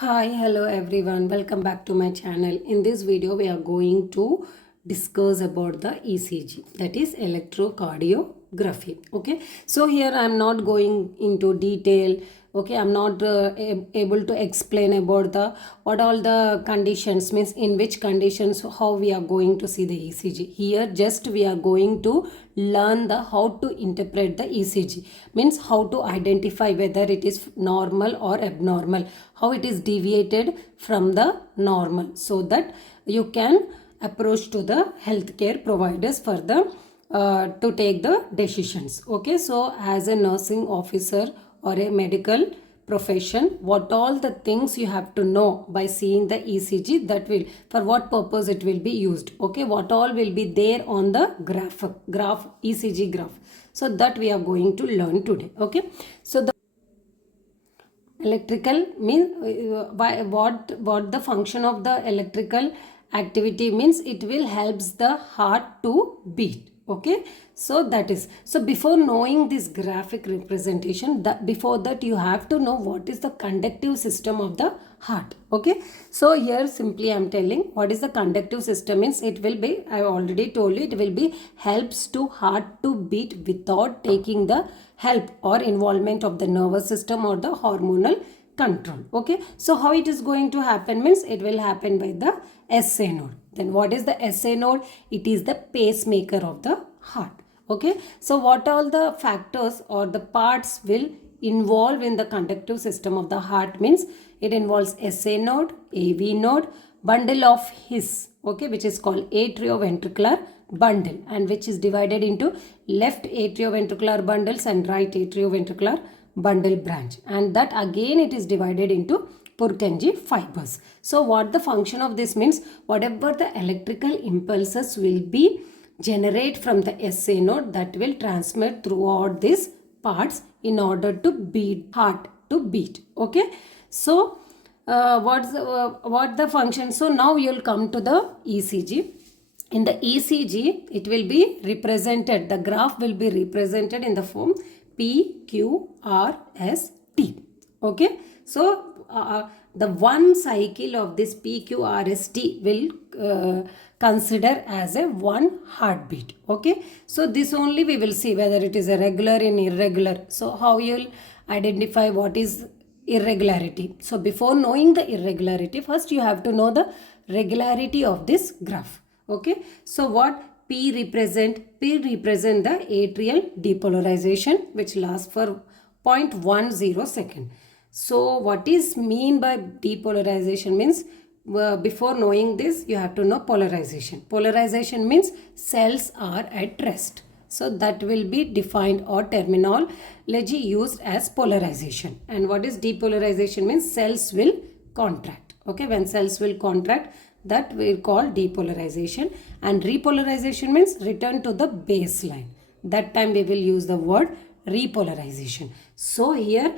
Hi, hello everyone. Welcome back to my channel. In this video, we are going to discuss about the ECG, that is electrocardiography. Okay, so here I am not going into detail. Okay, I'm not able to explain about the what all the conditions means, in which conditions how we are going to see the ECG. Here just we are going to learn the how to interpret the ECG, means how to identify whether it is normal or abnormal, how it is deviated from the normal, so that you can approach to the healthcare providers for the to take the decisions. Okay, so as a nursing officer or a medical profession, what all the things you have to know by seeing the ECG, that will for what purpose it will be used. Okay, what all will be there on the graph ECG graph, so that we are going to learn today. Okay, so the electrical means what the function of the electrical activity means, it will helps the heart to beat. Okay, so that is, so before knowing this graphic representation, that before that you have to know what is the conductive system of the heart. Okay, so here simply I'm telling what is the conductive system means. It will be, I already told you, it will be helps to heart to beat without taking the help or involvement of the nervous system or the hormonal control. Okay, so how it is going to happen means, it will happen by the SA node. Then what is the SA node? It is the pacemaker of the heart. Okay, so what all the factors or the parts will involve in the conductive system of the heart means, it involves SA node, AV node, bundle of His, okay, which is called atrioventricular bundle, and which is divided into left atrioventricular bundles and right atrioventricular bundle branch, and that again it is divided into Purkinje fibers. So what the function of this means, whatever the electrical impulses will be generate from the SA node, that will transmit throughout these parts in order to beat heart to beat. Okay, so what the function? So now you'll come to the ECG. In the ECG, it will be represented, the graph will be represented in the form PQRST. Okay, so the one cycle of this PQRST will consider as a one heartbeat. Okay, so this only we will see whether it is a regular and irregular. So how you'll identify what is irregularity? So before knowing the irregularity, first you have to know the regularity of this graph. Okay, so what P represent the atrial depolarization, which lasts for 0.10 second. So what is mean by depolarization means, before knowing this you have to know polarization. Polarization means cells are at rest. So that will be defined or terminology used as polarization. And what is depolarization means, cells will contract. Okay, when cells will contract, that we call depolarization. And repolarization means return to the baseline. That time we will use the word repolarization. So here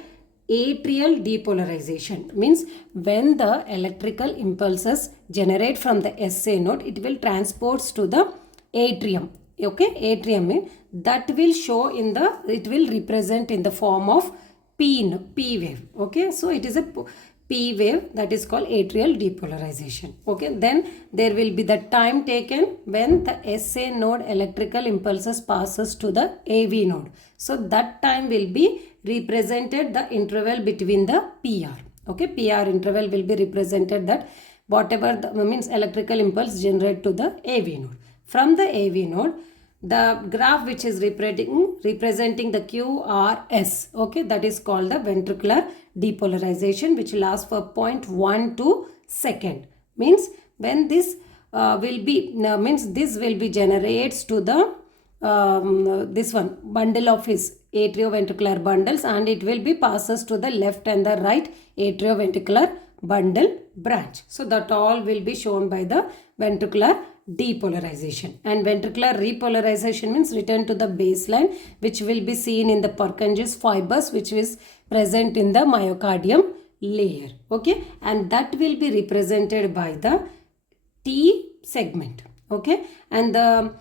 atrial depolarization means when the electrical impulses generate from the SA node, it will transports to the atrium. Okay, atrium means that will show in the, it will represent in the form of P wave. Okay, so it is a P wave, that is called atrial depolarization. Okay, then there will be the time taken when the SA node electrical impulses passes to the AV node. So that time will be represented the interval between the PR. Okay, PR interval will be represented, that whatever the means electrical impulse generate to the AV node. From the AV node, the graph which is representing the QRS, okay, that is called the ventricular depolarization, which lasts for 0.12 second. Means when this will be means this will be generates to the this one bundle of His atrioventricular bundles, and it will be passes to the left and the right atrioventricular bundle branch. So that all will be shown by the ventricular depolarization. And ventricular repolarization means return to the baseline, which will be seen in the Purkinje's fibers, which is present in the myocardium layer. Okay, and that will be represented by the T segment. Okay, and the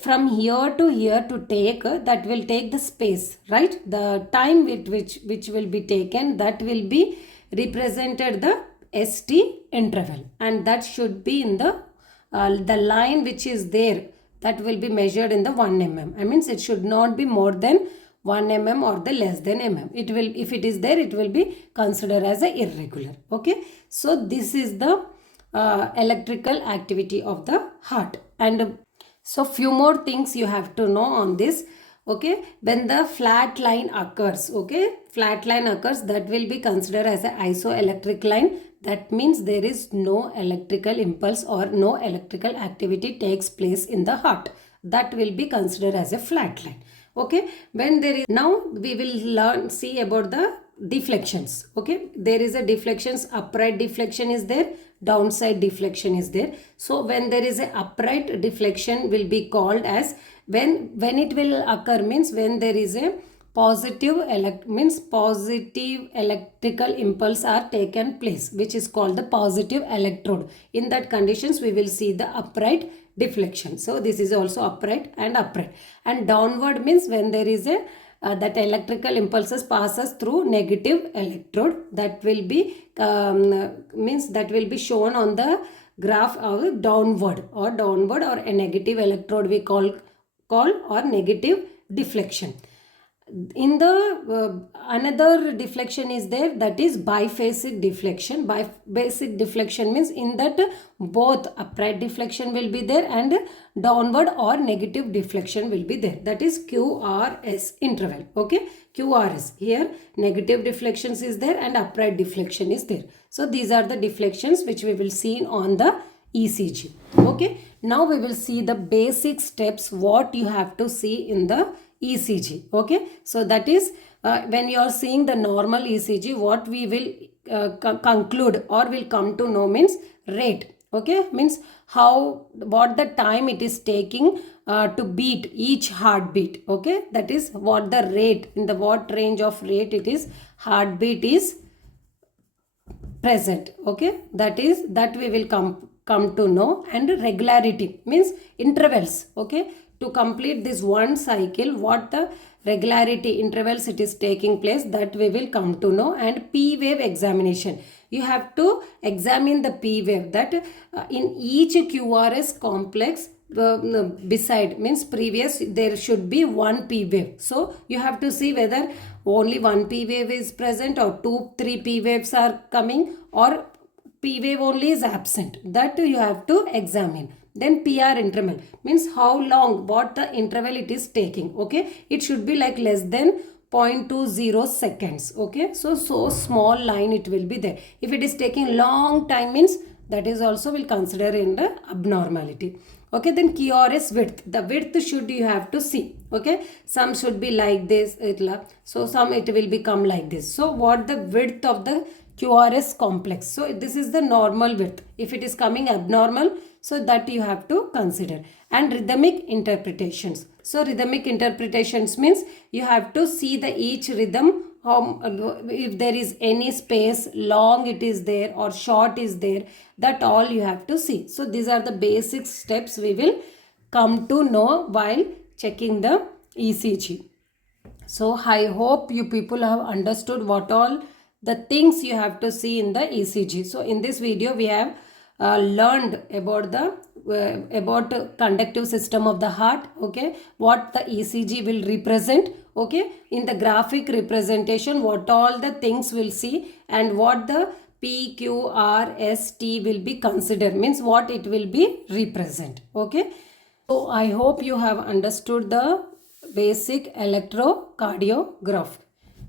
from here to take, that will take the space, right? The time with which will be taken, that will be represented the ST interval, and that should be in the line which is there, that will be measured in the 1 mm. I means it should not be more than 1 mm or the less than mm. It will, if it is there, it will be considered as a irregular. Okay, so this is the electrical activity of the heart. And so few more things you have to know on this. Okay, when the flat line occurs, okay, flat line occurs, that will be considered as an isoelectric line. That means there is no electrical impulse or no electrical activity takes place in the heart. That will be considered as a flat line. Okay, when there is, now we will see about the deflections. Okay, there is a deflections, upright deflection is there, downside deflection is there. So when there is a upright deflection will be called as, when it will occur means when there is a positive electrical impulse are taken place, which is called the positive electrode. In that conditions we will see the upright deflection. So this is also upright and upright. And downward means when there is a that electrical impulses passes through negative electrode, that will be means that will be shown on the graph of downward or a negative electrode we call or negative deflection. In the another deflection is there, that is biphasic deflection. Biphasic deflection means in that both upright deflection will be there and downward or negative deflection will be there. That is QRS interval. Okay, QRS, here negative deflections is there and upright deflection is there. So these are the deflections which we will see on the ECG. Okay, now we will see the basic steps what you have to see in the ECG. Okay, so that is when you are seeing the normal ECG, what we will conclude or will come to know means rate. Okay, means what the time it is taking to beat each heartbeat. Okay, that is what the rate, in the what range of rate it is heartbeat is present. Okay, that we will come to know. And regularity means intervals. Okay, to complete this one cycle, what the regularity intervals it is taking place, that we will come to know. And P wave examination, you have to examine the P wave, that in each QRS complex beside means previous there should be one P wave. So you have to see whether only one P wave is present or 2-3 P waves are coming, or P wave only is absent. That you have to examine. Then PR interval means how long, what the interval it is taking. Okay, it should be like less than 0.20 seconds. Okay, so small line it will be there. If it is taking long time means that is also will consider in the abnormality. Okay, then QRS width, the width should you have to see. Okay, some should be like this, so some it will become like this. So what the width of the QRS complex, so this is the normal width. If it is coming abnormal, so that you have to consider. And rhythmic interpretations, so rhythmic interpretations means you have to see the each rhythm, if there is any space, long it is there or short is there, that all you have to see. So these are the basic steps we will come to know while checking the ECG. So I hope you people have understood what all the things you have to see in the ECG. So in this video we have learned about the conductive system of the heart. Okay, what the ECG will represent. Okay, in the graphic representation what all the things will see, and what the PQRST will be considered, means what it will be represent. Okay, so I hope you have understood the basic electrocardiograph.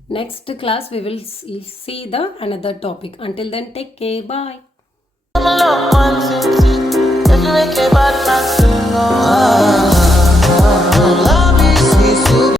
Next class we will see the another topic. Until then, take care. Bye.